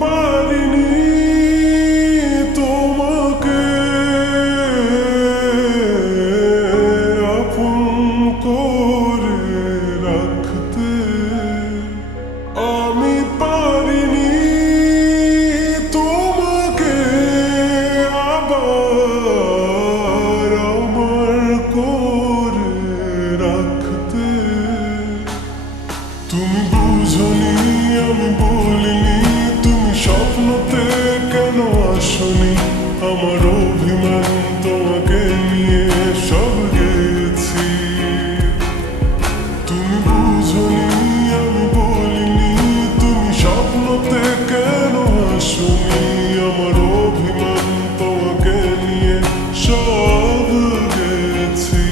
পারিনি তোমাকে আপন করে রাখতে, আমি পারিনি তোমাকে আবার আমার করে রাখতে। তুমি বুঝনি, আমি বলিনি, তুমি স্বপ্নতে কেন আসনি? আমার অভিমান তোমাকে নিয়ে সব গেছি। তুমি বুঝনি, আমি বলিনি, তুমি স্বপ্নতে কেন আসনি? আমার অভিমান তোমাকে নিয়ে সব গেছি।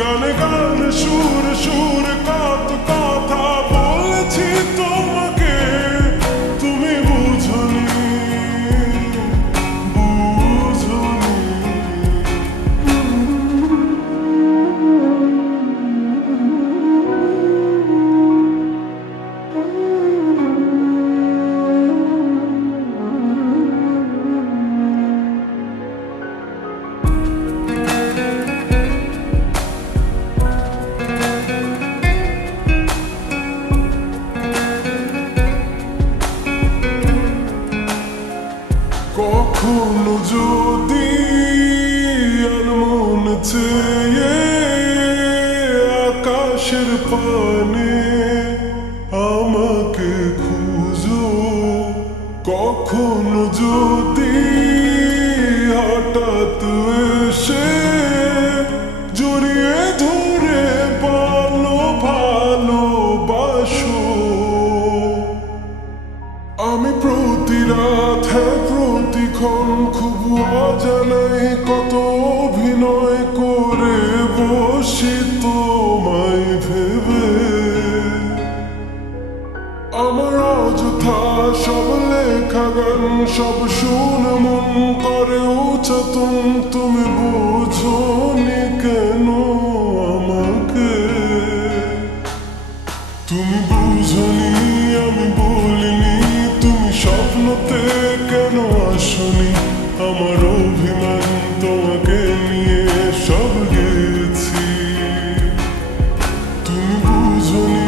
গানে গানে সুরে সুরে কত কথা বলেছি তোমাকে, তুমি বুঝনি, বুঝনি। কখনো যদি মন চেয়ে আকাশের পানে আমাকে খুঁজো, কখনো যদি হঠাৎ এসে জড়িয়ে ধরে ভালোবাসো, আমি প্রতি রাত প্রতিক্ষণ খুব অজানাই কত অভিনয় করে বসি তোমায় ভেবে। আমার অযথা সব লেখা গান সব শুনে মন করে উচ্চাতন, তুমি বোঝনি কেন আমাকে? তুমি বুঝনি, আমি বলিনি, তুমি স্বপ্নতে কেন আসনি? আমার অভিমান তোমাকে নিয়ে সব গেছি। তুমি বুঝনি,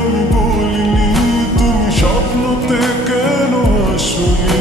আমি বলিনি, তুমি স্বপ্নতে কেন আসনি?